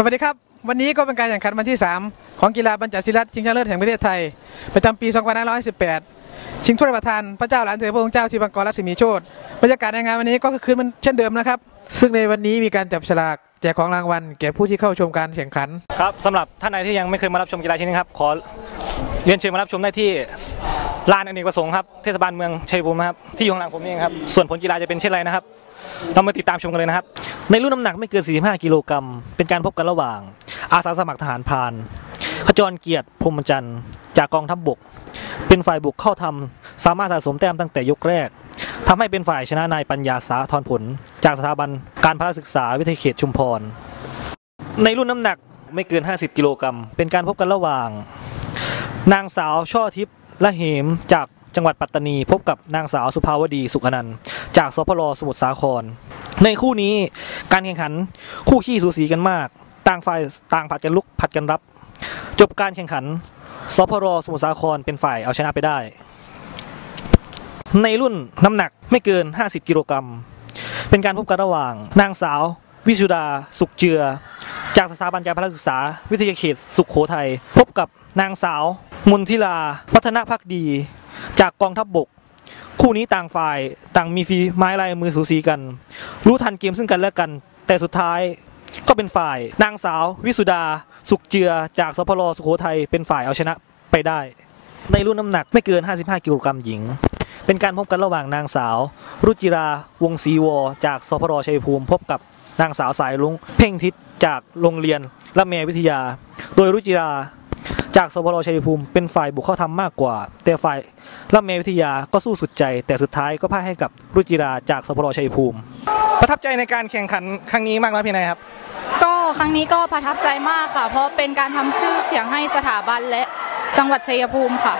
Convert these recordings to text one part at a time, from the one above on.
สวัสดีครับ วันนี้ก็เป็นการแข่งขันวันที่ 3 ของกีฬาบรรจัดศิลป์ชิงชนะเลิศแห่งประเทศไทย ประจำปี 2518 ชิงถ้วยประธานพระเจ้าหลานเธอพระองค์เจ้าทีบังกรรัศมีโชตบรรยากาศในงานวันนี้ก็คือมันเช่นเดิมนะครับ ซึ่งในวันนี้มีการจับฉลากแจกของรางวัลแก่ผู้ที่เข้าชมการแข่งขัน ครับสำหรับท่านใดที่ยังไม่เคยมารับชมกีฬาชิ้นนี้ครับ ขอเรียนเชิญมารับชมได้ที่ลานอเนกประสงค์ครับเทศบาลเมืองชัยภูมิครับที่อยู่ข้างหลังผมนี่เองครับส่วนผลกีฬาจะเป็นเช่นไรนะครับ เรามาติดตามชมกันเลยนะครับ ในรุ่นน้ำหนักไม่เกิน 45 กิโลกรัม เป็นการพบกันระหว่าง อาสาสมัครทหารพรานขจรเกียรติพรหมจันทร์ จากกองทัพบก เป็นฝ่ายบุกเข้าทำสามารถสะสมแต้มตั้งแต่ยกแรกทำให้เป็นฝ่ายชนะนายปัญญาสาธรผล จากสถาบันการพละศึกษาวิทยาเขตชุมพร ในรุ่นน้ำหนักไม่เกิน 50 กิโลกรัม เป็นการพบกันระหว่าง นางสาวช่อทิพย์และเหมจาก จังหวัดปัตตานีพบกับนางสาวสุภาวดีสุขนันต์จากสพลสมุทรสาคร ในคู่นี้การแข่งขันคู่ขี้สูสีกันมาก ต่างฝ่ายต่างผัดกันลุกผัดกันรับ จบการแข่งขันสพลสมุทรสาครเป็นฝ่ายเอาชนะไปได้ ในรุ่นน้ำหนักไม่เกิน 50 กิโลกรัม เป็นการพบกันระหว่าง นางสาว วิชุดา สุขเจือ จากสถาบันการพลศึกษา วิทยาเขตสุขโขทัยพบกับนางสาว มุนทิลาวัฒนพักดี จากกองทัพบบก คู่นี้ต่างฝ่ายต่างมีฝีไม้ลายมือสูสีกัน รู้ทันเกมซึ่งกันและกัน แต่สุดท้ายก็เป็นฝ่ายนางสาว วิสุดา สุขเจือจากสพลสุโขทัยเป็นฝ่ายเอาชนะไปได้ ในรุ่นน้ำหนักไม่เกิน 55 กิโลกรัมหญิง เป็นการพบกันระหว่างนางสาว รุจิราวงศรีวอจากสพลชัยภูมิ พบกับนางสาวสายลุงเพ่งทิศจากโรงเรียนละเมวิทยา โดยรุจิรา จากสพลชัยภูมิเป็นฝ่ายบุกเข้าทำมากกว่า แต่ฝ่ายละเมวิทยาก็สู้สุดใจ แต่สุดท้ายก็พ่ายให้กับรุจิราจากสพลชัยภูมิ ประทับใจในการแข่งขันครั้งนี้มากน้อยเพียงไหนครับ ก็ครั้งนี้ก็ประทับใจมากค่ะ เพราะเป็นการทำชื่อเสียงให้สถาบันและจังหวัดชัยภูมิค่ะ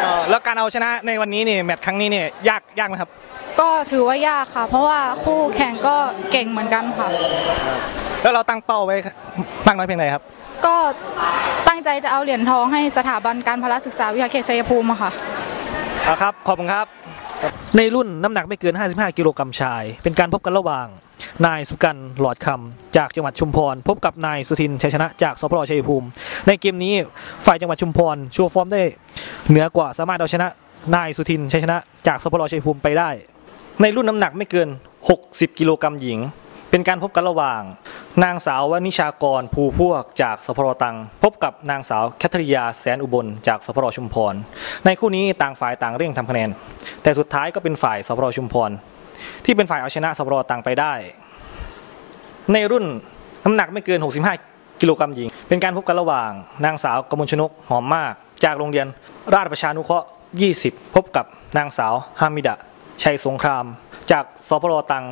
เอ่อแล้วการเอาชนะในวันนี้นี่แมตช์ครั้งนี้นี่ยากยากไหมครับ ก็ถือว่ายากค่ะ เพราะว่าคู่แข่งก็เก่งเหมือนกันค่ะ แล้วเราตั้งเป้าไว้มากน้อยเพียงไหนครับ ก็ตั้งใจจะเอาเหรียญทองให้สถาบันการพละศึกษาวิทยาเขตชัยภูมิค่ะครับ ขอบคุณครับ ในรุ่นน้ำหนักไม่เกิน 55 กิโลกรัมชาย เป็นการพบกันระหว่าง นายสุกันหลอดคำจากจังหวัดชุมพร พบกับนายสุทินชัยชนะจากสพชัยภูมิ ในเกมนี้ฝ่ายจังหวัดชุมพรโชว์ฟอร์มได้เหนือกว่าสามารถเอาชนะ นายสุทินชัยชนะจากสพชัยภูมิไปได้ ในรุ่นน้ำหนักไม่เกิน 60 กิโลกรัมหญิง เป็นการพบกันระหว่าง นางสาววนิชากรภูพวกจากสพลตัง พบกับนางสาวแคทริยาแสนอุบลจากสพลชุมพร ในคู่นี้ต่างฝ่ายต่างเร่งทำคะแนน แต่สุดท้ายก็เป็นฝ่ายสพลชุมพร ที่เป็นฝ่ายเอาชนะสพลตังไปได้ ในรุ่นน้ำหนักไม่เกิน 65 กิโลกรัมหญิง เป็นการพบกันระหว่าง นางสาวกมลชนกหอมมาก จากโรงเรียนราชประชานุเคราะห์ 20 พบกับนางสาวฮามิดะชัยสงคราม จากสพลตัง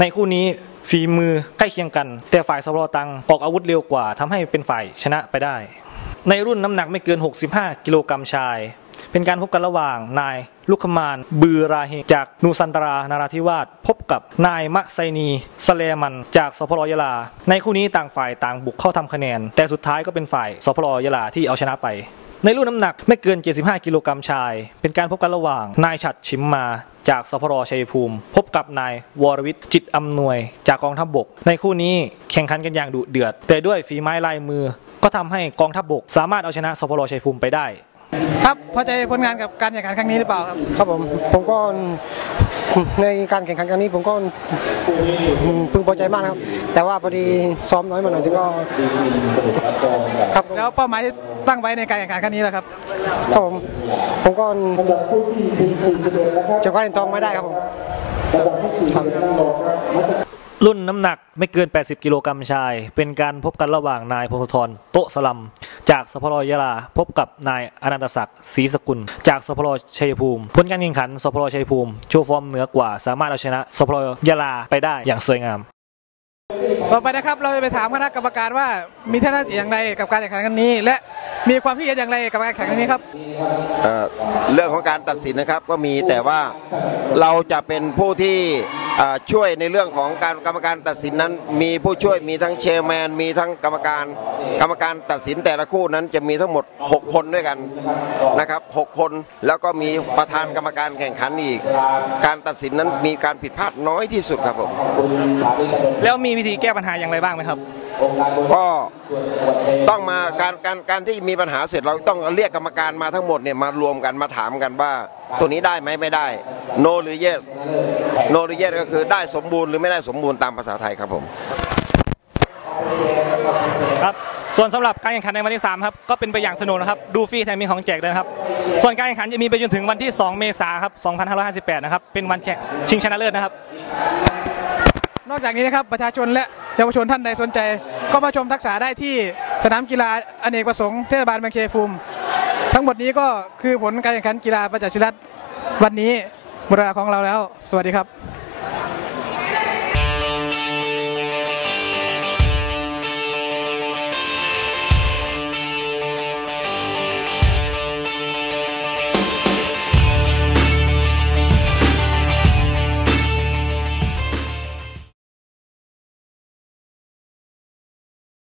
ในคู่นี้ ฝีมือใกล้เคียงกัน แต่ฝ่ายสพลตังออกอาวุธเร็วกว่าทำให้เป็นฝ่ายชนะไปได้ ในรุ่นน้ำหนักไม่เกิน 65 กิโลกรัมชาย เป็นการพบกันระหว่างนายลุคมานบือราเฮจากนูซันตรานาราธิวาสพบกับนายมะไซนีสเลมันจากสพลยลา ในคู่นี้ต่างฝ่ายต่างบุกเข้าทำคะแนน แต่สุดท้ายก็เป็นฝ่ายสพลยลาที่เอาชนะไป ในรุ่นน้ำหนักไม่เกิน 75 กิโลกรัมชาย เป็นการพบกันระหว่าง นายฉัดชิมมาจากสพรชัยภูมิ พบกับนายวรวิทย์จิตอำนวย จากกองทัพบกในคู่นี้แข่งขันกันอย่างดุเดือด แต่ด้วยฝีไม้ลายมือ ก็ทำให้กองทัพบก สามารถเอาชนะสพรชัยภูมิไปได้ ครับพอใจผลงานกับการแข่งขันครั้งนี้หรือเปล่าครับครับผมผมก็ในการแข่งขันครั้งนี้ผมก็พึงพอใจมากนะครับ แต่ว่าพอดีซ้อมน้อยมาหน่อยถึงก็ครับผมแล้วเป้าหมายที่ตั้งไว้ในการแข่งขันครั้งนี้แหละครับครับผมผมก็จะคว้าเหรียญทองไม่ได้ครับผมครับรุ่นน้ำหนักไม่เกิน 80 กิโลกรัมชาย เป็นการพบกันระหว่างนายพงศธรโตะสลัม จากสพลยะลาพบกับนายอนันตศักดิ์ศรีสกุล จากสพลชัยภูมิผลการแข่งขันสพลชัยภูมิโชว์ฟอร์มเหนือกว่า สามารถเอาชนะสพลยะลาไปได้อย่างสวยงาม ต่อไปนะครับเราจะไปถามคณะกรรมการว่ามีท่าทีอย่างไรกับการแข่งขันครั้งนี้ และมีความคิดเห็นอย่างไรกับการแข่งขันครั้งนี้ครับเอ่อเรื่องของการตัดสินนะครับก็มีแต่ว่าเราจะเป็นผู้ที่อ่าช่วยในเรื่องของการกรรมการตัดสินนั้น มีผู้ช่วยมีทั้งเชร์แมน มีทั้งกรรมการ กรรมการตัดสินแต่ละคู่นั้นจะมีทั้งหมด 6 คนด้วยกันนะครับ6คนแล้วก็มีประธานกรรมการแข่งขันอีก การตัดสินนั้นมีการผิดพลาดน้อยที่สุดครับผมแล้วมีวิธีแก้ปัญหาอย่างไรบ้างไหมครับ ก็ต้องมาการการการที่มีปัญหาเสร็จเราต้องเรียกกรรมการมาทั้งหมดเนี่ยมารวมกันมาถามกันว่า ตัวนี้ได้ไหมไม่ได้ no หรือ yes no หรือ yes ก็คือได้สมบูรณ์หรือไม่ได้สมบูรณ์ตามภาษาไทยครับผมครับส่วนสำหรับการแข่งขันในวันที่ 3 ครับ ก็เป็นไปอย่างสนุกนะครับ ดูฟรีแถมมีของแจกด้วยนะครับ ส่วนการแข่งขันจะมีไปจนถึงวันที่ 2 เมษายนครับ 2558 นะครับ เป็นวันแข่งชิงชนะเลิศนะครับ นอกจากนี้นะครับประชาชนและเยาวชนท่านใดสนใจ ก็มาชมทักษะได้ที่สนามกีฬาอเนกประสงค์เทศบาลเมืองชัยภูมิ ทั้งหมดนี้ก็คือผลการแข่งขันกีฬาประจักษ์ศิลัตวันนี้หมดเวลาของเราแล้ว สวัสดีครับ